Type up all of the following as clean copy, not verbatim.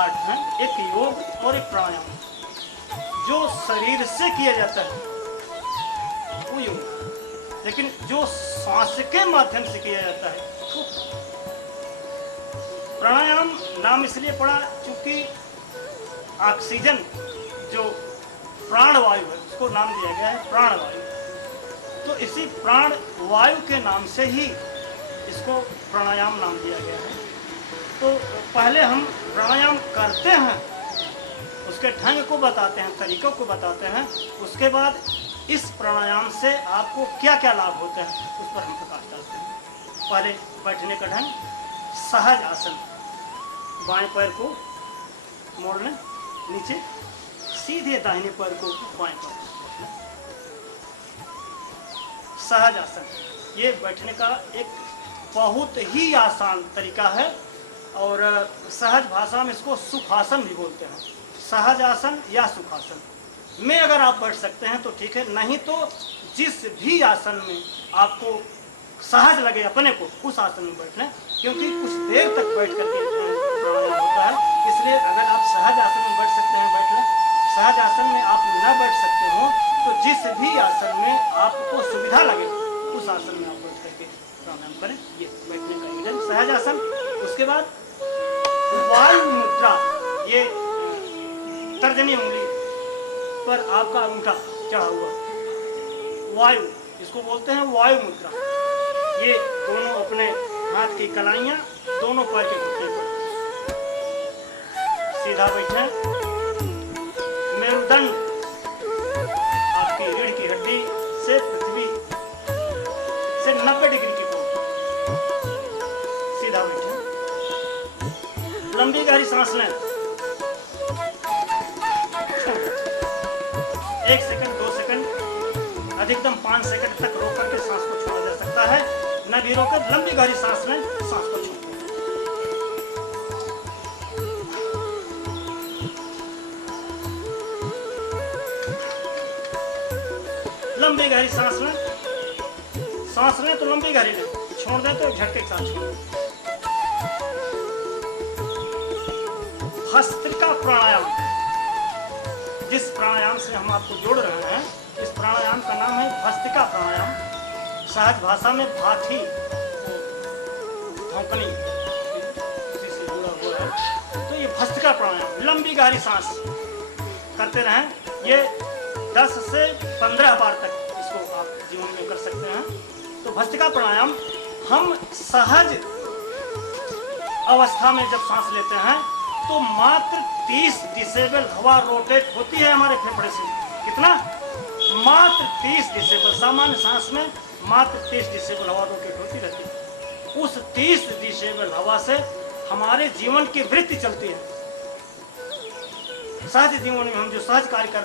Part हैं, एक योग और एक प्राणायाम। जो शरीर से किया जाता है वो योग, लेकिन जो श्वास के माध्यम से किया जाता है वो प्राणायाम। नाम इसलिए पड़ा क्योंकि ऑक्सीजन जो प्राणवायु है उसको नाम दिया गया है प्राणवायु। तो इसी प्राण वायु के नाम से ही इसको प्राणायाम नाम दिया गया है। तो पहले हम प्राणायाम करते हैं, उसके ढंग को बताते हैं, तरीकों को बताते हैं। उसके बाद इस प्राणायाम से आपको क्या क्या लाभ होते हैं उस पर हम प्रकाश डालते हैं। पहले बैठने का ढंग, सहज आसन। बाएं पैर को मोड़ लें नीचे, सीधे दाहिने पैर को बाएं पैर को। सहज आसन ये बैठने का एक बहुत ही आसान तरीका है और सहज भाषा में इसको सुखासन भी बोलते हैं। सहज आसन या सुखासन में अगर आप बैठ सकते हैं तो ठीक है, नहीं तो जिस भी आसन में आपको सहज लगे अपने को उस आसन में बैठ लें, क्योंकि कुछ देर तक बैठ करके प्राणायाम होता है। इसलिए अगर आप सहज आसन में बैठ सकते हैं बैठ लें। सहज आसन में आप न बैठ सकते हो तो जिस भी आसन में आपको सुविधा लगे उस आसन में आप बैठ करके प्राणायाम करें। ये बैठने का विधान सहज आसन। उसके बाद वायु मुद्रा, ये तर्जनी उंगली पर आपका अंगूठा चढ़ा हुआ, वायु इसको बोलते हैं वायु मुद्रा। ये दोनों अपने हाथ की कलाइयां दोनों पैर के घुटने पर सीधा बैठे। मेरुदंड आपकी रीढ़ की हड्डी से पृथ्वी से 90 डिग्री की कोण सीधा बैठे। लंबी गहरी सांस लें, 1 सेकंड 2 सेकंड अधिकतम 5 सेकंड तक रोक करके सांस को छोड़ा जा सकता है। न भी रोकर लंबी गहरी सांस लें, सांस को छोड़। लंबी गहरी सांस लें तो लंबी गहरी लें, छोड़ दें तो एक झटके के साथ छोड़। भस्त्रिका प्राणायाम, जिस प्राणायाम से हम आपको जोड़ रहे हैं, इस प्राणायाम का नाम है भस्त्रिका प्राणायाम। सहज भाषा में भाथी धौंकनी से जुड़ा हुआ है। तो ये भस्त्रिका प्राणायाम लंबी गहरी सांस करते रहें। ये 10 से 15 बार तक इसको आप जीवन में कर सकते हैं। तो भस्त्रिका प्राणायाम हम सहज अवस्था में जब सांस लेते हैं तो मात्र 30 डेसिबल हवा रोटेट होती है हमारे फेफड़े से। कितना? मात्र 30 डेसिबल। सामान्य सांस में मात्र 30 डेसिबल हवा रोटेट होती रहती है। उस 30 डेसिबल हवा से हमारे जीवन की वृत्ति चलती है। सहज जीवन में हम जो सहज कार्य कर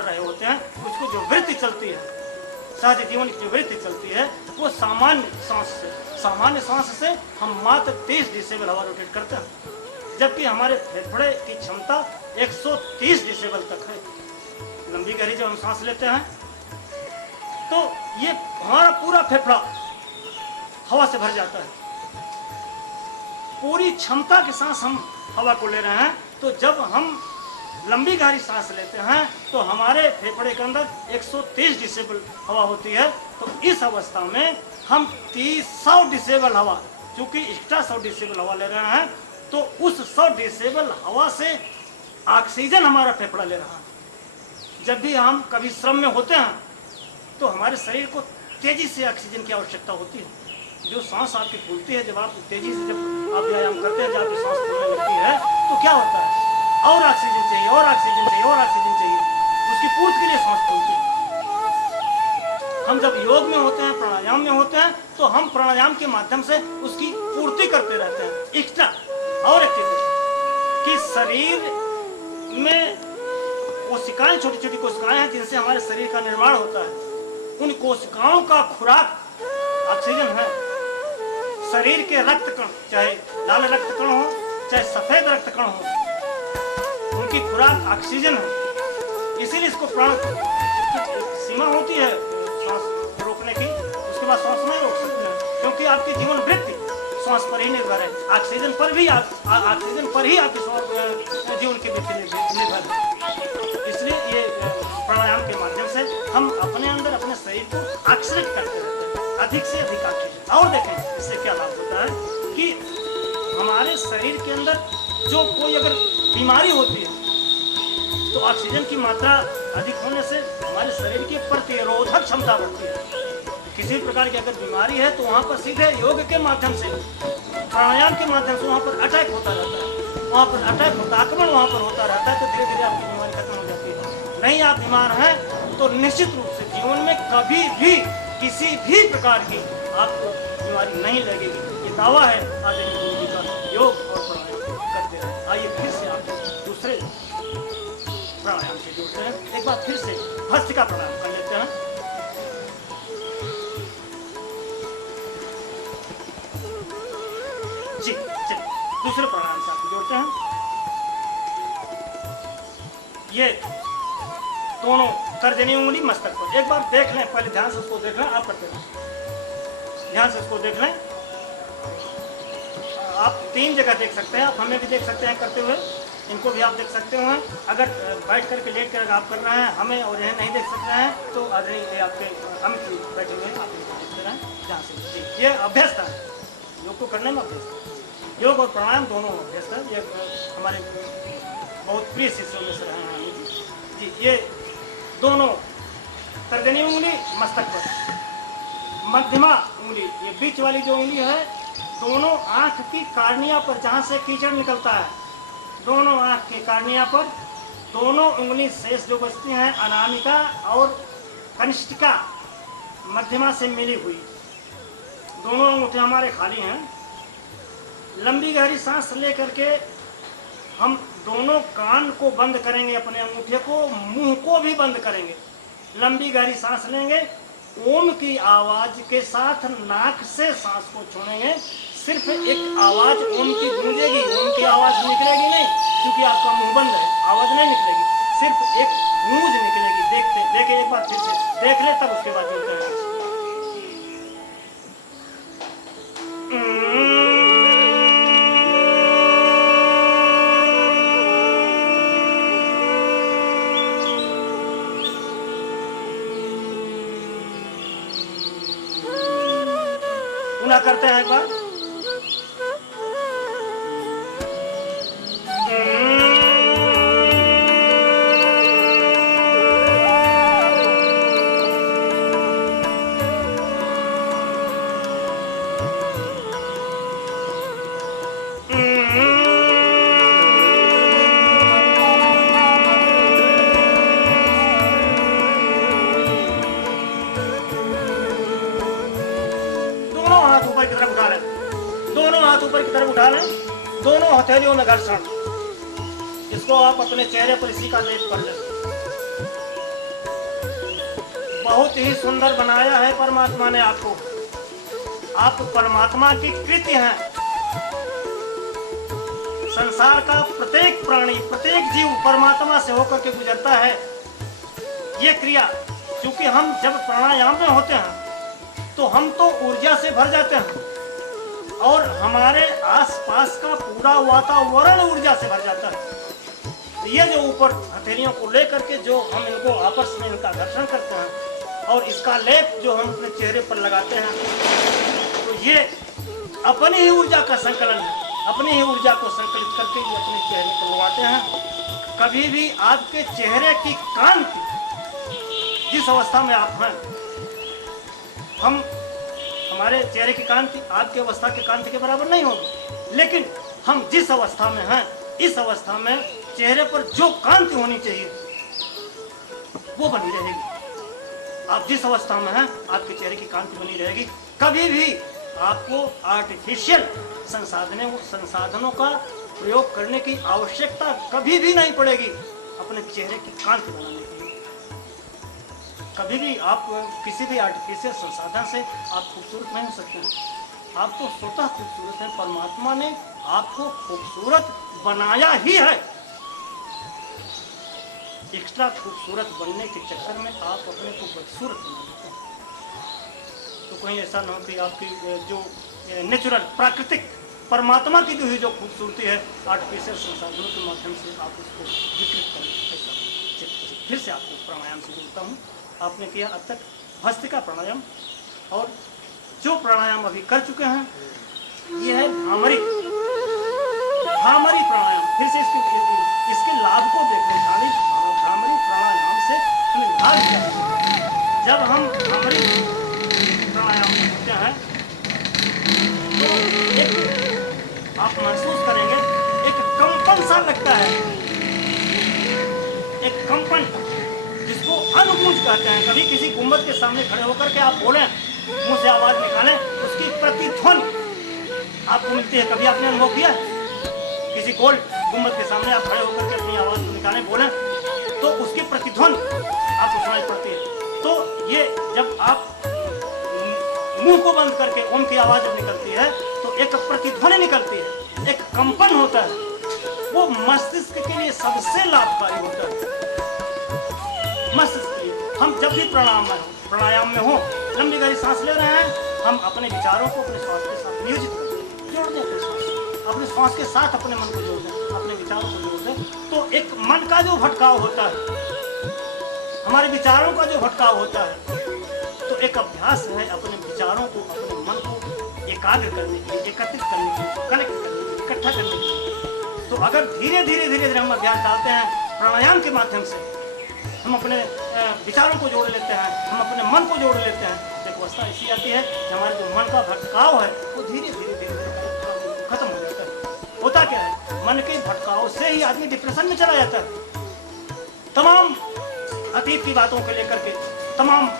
रहे होते हैं, उसको जो वृत्ति चलती है, सहज जीवन की जो वृत्ति चलती है, वो सामान्य सांस से हम मात्र 30 डेसिबल हवा रोटेट करते हैं, जबकि हमारे फेफड़े की क्षमता 130 डेसिबल तक है। लंबी गहरी जब हम सांस लेते हैं तो ये हमारा पूरा फेफड़ा हवा से भर जाता है। पूरी क्षमता के साथ हम हवा को ले रहे हैं। तो जब हम लंबी गहरी सांस लेते हैं तो हमारे फेफड़े के अंदर 130 डेसिबल हवा होती है। तो इस अवस्था में हम 100 डेसिबल हवा, चूंकि एक्स्ट्रा 100 डेसिबल हवा ले रहे हैं, तो उस 100 डेसिबल हवा से ऑक्सीजन हमारा फेफड़ा ले रहा है। जब भी हम कभी श्रम में होते हैं तो हमारे शरीर को तेजी से ऑक्सीजन की आवश्यकता होती है। जो सांस आपकी फूलती है, जब आप तेजी से जब आप व्यायाम करते हैं, जब आपकी सांस फूलने लगती है तो क्या होता है? और ऑक्सीजन चाहिए, और ऑक्सीजन चाहिए, और ऑक्सीजन चाहिए। उसकी पूर्ति के लिए सांस फूलती है। हम जब योग में होते हैं, प्राणायाम में होते हैं, तो हम प्राणायाम के माध्यम से उसकी पूर्ति करते रहते हैं। एक्स्ट्रा और एक्टिविटी कि शरीर में कोशिकाएं, छोटी छोटी कोशिकाएं हैं जिनसे हमारे शरीर का निर्माण होता है। उन कोशिकाओं का खुराक ऑक्सीजन है। शरीर के रक्त कण, चाहे लाल रक्त कण हो चाहे सफेद रक्त कण हो, उनकी खुराक ऑक्सीजन है। इसीलिए इसको प्राण सीमा होती है सांस रोकने की, उसके बाद सांस नहीं रोक सकते हैं, क्योंकि आपकी जीवन वृत्ति श्वास पर ही निर्भर है, ऑक्सीजन पर भी ऑक्सीजन पर ही आपके जीवन की वृद्धि निर्भर है। इसलिए ये प्राणायाम के माध्यम से हम अपने अंदर अपने शरीर को आकर्षित करते रहते हैं, अधिक से अधिक ऑक्सीजन। और देखें इससे क्या लाभ होता है कि हमारे शरीर के अंदर जो कोई अगर बीमारी होती है तो ऑक्सीजन की मात्रा अधिक होने से हमारे शरीर की प्रतिरोधक क्षमता बढ़ती है। किसी प्रकार की अगर बीमारी है तो वहाँ पर सीधे योग के माध्यम से, प्राणायाम के माध्यम से वहाँ पर अटैक होता रहता है, वहाँ पर अटैक होता, आक्रमण वहाँ पर होता रहता है, तो धीरे धीरे आपकी बीमारी खत्म हो जाती है। नहीं आप बीमार हैं तो निश्चित रूप से जीवन में कभी भी किसी भी प्रकार की आपको बीमारी नहीं लगेगी। ये दावा है आदरणीय गुरु जी का। योग और प्राणायाम करते हैं। आइए फिर से आप दूसरे प्राणायाम से जुड़ते हैं। एक बार फिर से भस्त्रिका प्राणायाम कर लेते हैं। जी चलिए दूसरे प्राणायाम से आपको जोड़ते हैं। ये दोनों तर्जनी उंगली मस्तक पर, एक बार देख लें, पहले ध्यान से उसको देख लें, आप करते रहें, ध्यान से उसको देख लें। आप 3 जगह देख सकते हैं, आप हमें भी देख सकते हैं करते हुए, इनको भी आप देख सकते हो। अगर बैठ करके लेट कर आप कर रहे हैं, हमें और इन्हें नहीं देख सकते हैं तो आदरणीय आपके हम बैठे हुए हैं, आप इनको देखते रहें ध्यान से। ये अभ्यस्त है, योग को करने में अभ्यस्त है। योग और प्राणायाम दोनों अभ्यस्त है। ये हमारे बहुत प्रिय शिष्यों में से रहे हैं जी। ये दोनों तर्जनी उंगली मस्तक पर, मध्यमा उंगली ये बीच वाली जो उंगली है दोनों आंख की कार्निया पर, जहाँ से कीचड़ निकलता है, दोनों आंख की कार्निया पर दोनों उंगली शेष जो बचती हैं अनामिका और कनिष्ठिका मध्यमा से मिली हुई, दोनों अंगूठे हमारे खाली हैं। लंबी गहरी सांस ले करके हम दोनों कान को बंद करेंगे, अपने अंगूठे को, मुंह को भी बंद करेंगे। लंबी गहरी सांस लेंगे, ओम की आवाज के साथ नाक से सांस को छोड़ेंगे। सिर्फ एक आवाज ओम की गूंजेगी, ओम की आवाज निकलेगी नहीं, क्योंकि आपका मुंह बंद है, आवाज नहीं निकलेगी, सिर्फ एक गूंज निकलेगी। देखे एक बार फिर से देख ले, तब उसके बाद बोलते हैं। पुनः करते हैं एक बार। उठा लें, दोनों हथेलियों में घर्षण। इसको आप अपने चेहरे पर इसी का लेप कर लें। बहुत ही सुंदर बनाया है परमात्मा ने आपको। आप परमात्मा की कृति हैं। संसार का प्रत्येक प्राणी, प्रत्येक जीव परमात्मा से होकर के गुजरता है। ये क्रिया, क्योंकि हम जब प्राणायाम में होते हैं तो हम तो ऊर्जा से भर जाते हैं और हमारे आसपास का पूरा वातावरण ऊर्जा से भर जाता है। तो ये जो ऊपर हथेलियों को लेकर के जो हम इनको आपस में इनका घर्षण करते हैं और इसका लेप जो हम अपने चेहरे पर लगाते हैं, तो ये अपनी ही ऊर्जा का संकलन है। अपनी ही ऊर्जा को संकलित करके ये अपने चेहरे को लगाते हैं। कभी भी आपके चेहरे की कांति, जिस अवस्था में आप हैं, हमारे चेहरे की कांति आपकी अवस्था की कांति के बराबर नहीं होगी, लेकिन हम जिस अवस्था में हैं, इस अवस्था में चेहरे पर जो कांति होनी चाहिए वो बनी रहेगी। आप जिस अवस्था में हैं, आपके चेहरे की कांति बनी रहेगी। कभी भी आपको आर्टिफिशियल संसाधनों का प्रयोग करने की आवश्यकता कभी भी नहीं पड़ेगी अपने चेहरे की कांति बनाने के लिए। कभी भी आप किसी भी आर्टिफिशियल संसाधन से आप खूबसूरत नहीं हो सकते हैं। आप तो स्वतः खूबसूरत हैं। परमात्मा ने आपको खूबसूरत बनाया ही है। एक्स्ट्रा खूबसूरत बनने के चक्कर में आप अपने को बदसूरत बना लेते हैं। तो कहीं ऐसा ना हो कि आपकी जो नेचुरल, प्राकृतिक, परमात्मा की दी हुई जो खूबसूरती है, आर्टिफिशियल संसाधनों के माध्यम से आप उसको विकृत करें, ऐसा फिर से आपको प्राणायाम से जोड़ता हूँ। आपने किया अब तक भस्त्रिका प्राणायाम, और जो प्राणायाम अभी कर चुके हैं ये है भ्रामरी प्राणायाम। फिर से इसके लाभ को देखो। भ्रामरी प्राणायाम से हमें लाभ क्या है? जब हम भ्रामरी प्राणायाम करते हैं तो एक आप महसूस करेंगे, एक कंपन सा लगता है, एक कंपन जिसको अनुगूंज कहते हैं। कभी किसी गुंबद के सामने खड़े होकर के आप बोलें, मुंह से आवाज निकालें, उसकी प्रतिध्वनि आपको मिलती है। कभी आपने अनुभव किया? किसी गोल गुंबद के सामने आप खड़े होकर के अपनी आवाज निकालें, बोलें, तो उसकी प्रतिध्वनि आपको सुनाई पड़ती है। तो ये जब आप मुंह को बंद करके ओम की आवाज जब निकलती है तो एक प्रतिध्वनि निकलती है, एक कंपन होता है, वो मस्तिष्क के लिए सबसे लाभकारी होता है। मस्तिष्क के लिए हम जब भी प्राणायाम में हो, लंबी गहरी सांस ले रहे हैं, हम अपने विचारों को अपने श्वास के साथ नियोजित करें, जोड़ दें अपने श्वास के साथ, अपने मन को जोड़ दें, अपने विचारों को जोड़ दें। तो एक मन का जो भटकाव होता है, हमारे विचारों का जो भटकाव होता है, तो एक अभ्यास है अपने विचारों को, अपने मन को एकाग्र करने के लिए, एकत्रित करने के लिए, कनेक्ट करने के लिए, इकट्ठा करने के लिए। तो अगर धीरे धीरे हम अभ्यास डालते हैं प्राणायाम के माध्यम से, हम अपने विचारों को जोड़ लेते हैं, हम अपने मन को जोड़ लेते हैं, एक अवस्था ऐसी आती है कि हमारे जो मन का भटकाव है वो धीरे धीरे खत्म हो जाता है। होता क्या है, मन के भटकाव से ही आदमी डिप्रेशन में चला जाता है। तमाम अतीत की बातों को लेकर के, तमाम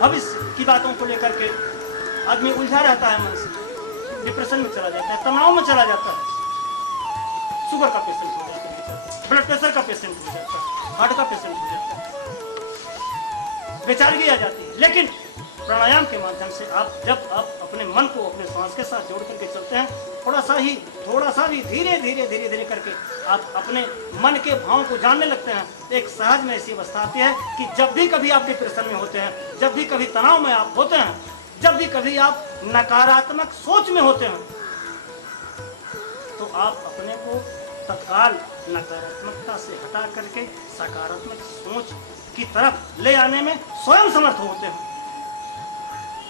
भविष्य की बातों को लेकर के आदमी उलझा रहता है, मन से डिप्रेशन में चला जाता है, तनाव में चला जाता है, शुगर का पेशेंट हो जाता है, ब्लड प्रेशर का पेशेंट हो जाता है, हार्ट का पेशेंट हो जाता है, बेचारगी आ जाती है। लेकिन प्राणायाम के माध्यम से जब आप अपने मन को अपने श्वास के साथ जोड़ करके चलते हैं, थोड़ा सा भी धीरे करके आप अपने मन के भावों को जानने लगते हैं, एक सहज में ऐसी अवस्था आती है कि जब भी कभी आप डिप्रेशन में होते हैं, जब भी कभी तनाव में आप होते हैं, जब भी कभी आप नकारात्मक सोच में होते हैं, तो आप अपने को तत्काल नकारात्मकता से हटा करके सकारात्मक सोच की तरफ ले आने में स्वयं समर्थ होते हैं।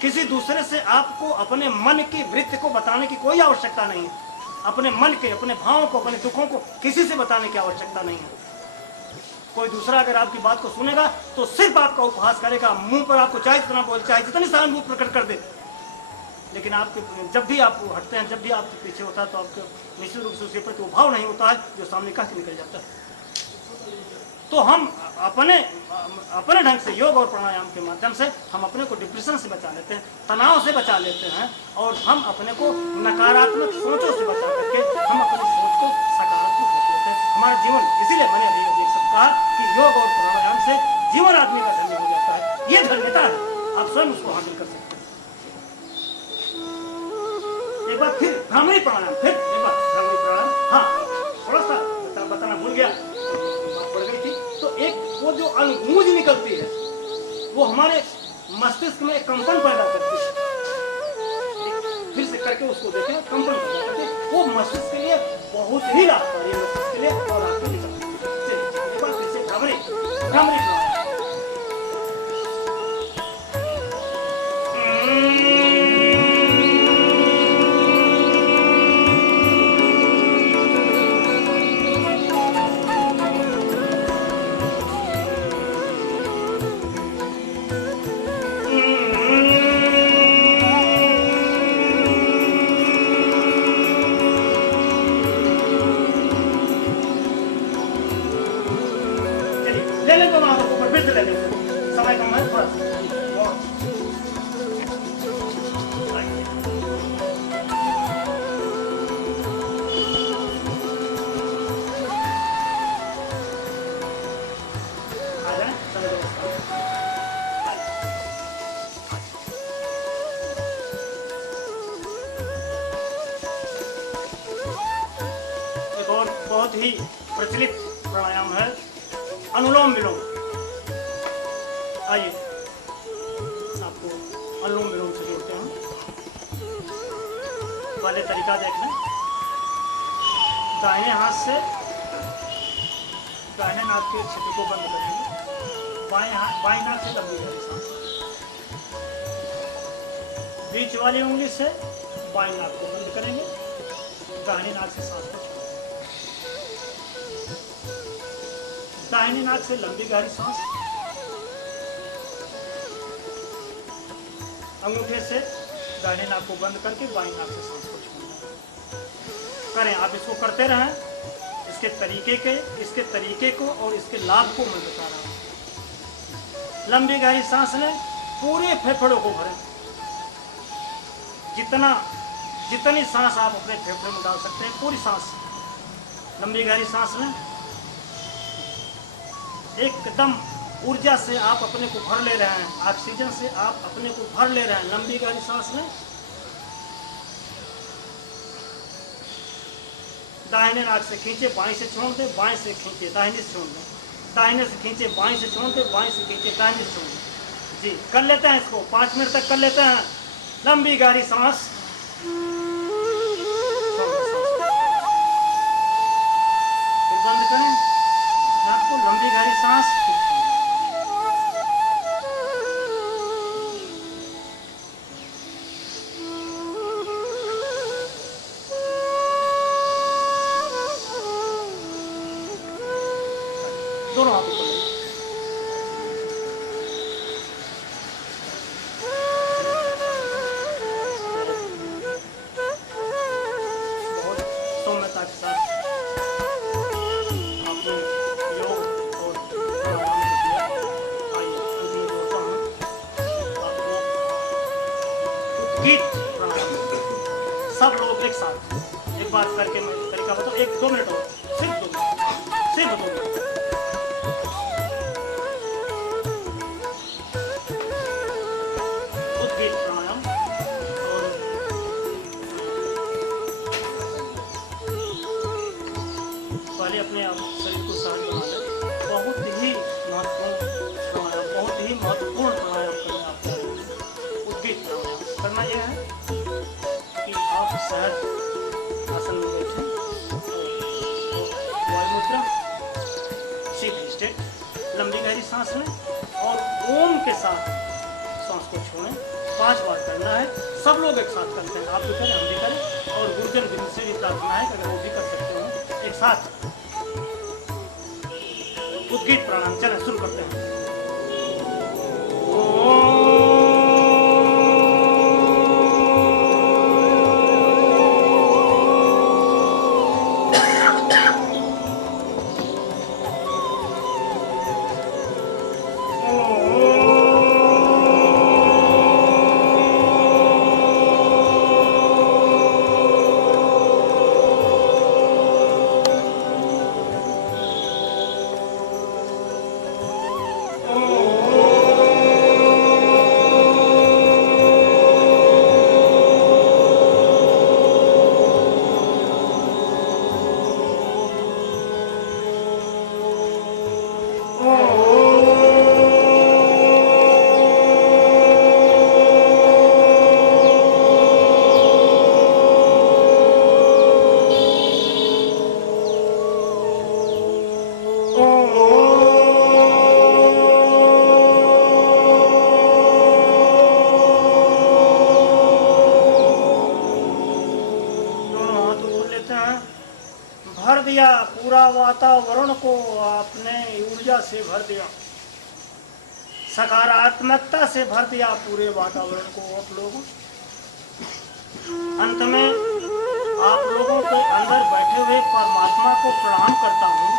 किसी दूसरे से आपको अपने मन की वृत्ति को बताने की कोई आवश्यकता नहीं है। अपने मन के, अपने भावों को, अपने दुखों को किसी से बताने की आवश्यकता नहीं है। कोई दूसरा अगर आपकी बात को सुनेगा तो सिर्फ आपका उपहास करेगा, मुंह पर आपको चाहे जितना बोल, चाहे जितनी सहानुभूति प्रकट कर दे, लेकिन आपके जब भी आप हटते हैं, जब भी आपके पीछे होता है, तो आपके निश्चित रूप से उसके प्रति वो भाव नहीं होता है जो सामने कह के निकल जाता है। तो हम अपने ढंग से योग और प्राणायाम के माध्यम से हम अपने को डिप्रेशन से बचा लेते हैं, तनाव से बचा लेते हैं, और हम अपने को नकारात्मक सोचों से बचा करके हम अपनी सोच को सकारात्मक रख लेते हैं। हमारा जीवन, इसीलिए मैंने अभी देख सकता कि योग और प्राणायाम से जीवन आदमी का धन्य हो जाता है। ये धन्यता है, आप स्वयं उसको हासिल कर सकते हैं। एक बार फिर भ्रामरी प्राणायाम, हाँ थोड़ा सा बताना भूल गया, पड़ गई थी। तो एक वो जो अनुगूंज निकलती है, वो हमारे मस्तिष्क में एक कंपन पैदा करती है। फिर से करके उसको देखें, कंपन पैदा करती है, वो मस्तिष्क के लिए बहुत ही लाभकारी है, मस्तिष्क के लिए और आपके लिए। चलिए एक बार फिर से भ्रामरी प्राणायाम। ले लें तो वहां ऊपर फिर से ले लें, समय कम है थोड़ा सा। आ जाए एक और बहुत ही प्रचलित प्राणायाम है अनुलोम विलोम। आइए आपको अनुलोम विलोम से जोड़ते हैं। वाले तरीका देख लें। दाहिने हाथ से दाहिने नाक के क्षेत्र को बंद करेंगे, बाएं नाक से लंबी गहरी सांस, बीच वाली उंगली से बाएं नाक को बंद करेंगे, दाहिनी नाक से सांस को छोड़ेंगे। दाहिनी नाक से लंबी गहरी सांस, अंगूठे से दाहिने नाक को बंद करके बाएं नाक से सांस को छोड़ना करें। आप इसको करते रहें। इसके तरीके को और इसके लाभ को मैं बता रहा हूं। लंबी गहरी सांस लें, पूरे फेफड़ों को भरें। जितनी सांस आप अपने फेफड़े में डाल सकते हैं, पूरी सांस लंबी गहरी सांस लें। एकदम ऊर्जा से आप अपने को भर ले रहे हैं, ऑक्सीजन से आप अपने को भर ले रहे हैं। लंबी गहरी सांस लें। दाहिने नाक से खींचे, बाएं से छोड़ दें, बाएं से खींचे, दाहिने से छोड़ दें, दाहिने से खींचे, बाएं से छोड़ दें, बाएं से खींचे, दाहिने से छोड़ दें। जी, कर लेते हैं इसको, 5 मिनट तक कर लेते हैं। लंबी गहरी सांस, फिर बंद करें नाक को, लंबी गहरी सांस, दोनों हाथों को लें। बहुत सौम्यता के साथ आपने योग और प्राणायाम को किया। आइए मैं बोलता हूँ आपको उद्गीत प्राणायाम, सब लोग एक साथ एक बात करके मैं तरीका बताऊँ। 1-2 मिनट और, सिर्फ 2 मिनट, सिर्फ 2 मिनट। प्राणायाम और पहले अपने आप शरीर को सहज बना लें। बहुत ही महत्वपूर्ण प्राणायाम, बहुत ही महत्वपूर्ण प्राणायाम करना आपको। उद्गीत प्राणायाम करना यह है कि आप सहज आसन में बैठें, वायु मुद्रा, सीधी स्टेट, लंबी गहरी सांस लें और ओम के साथ सांस को छोड़ें। 5 बार करना है। सब लोग एक साथ करते हैं, आप भी करें, हम भी करें, और गुरुजन बिंदु से भी प्रार्थना है कि अगर वो भी कर सकते हो एक साथ। उद्गीत प्राणायाम, चलें शुरू करते हैं। भर दिया, पूरा वातावरण को आपने ऊर्जा से भर दिया, सकारात्मकता से भर दिया पूरे वातावरण को आप लोगों। अंत में आप लोगों के अंदर बैठे हुए परमात्मा को प्रणाम करता हूँ।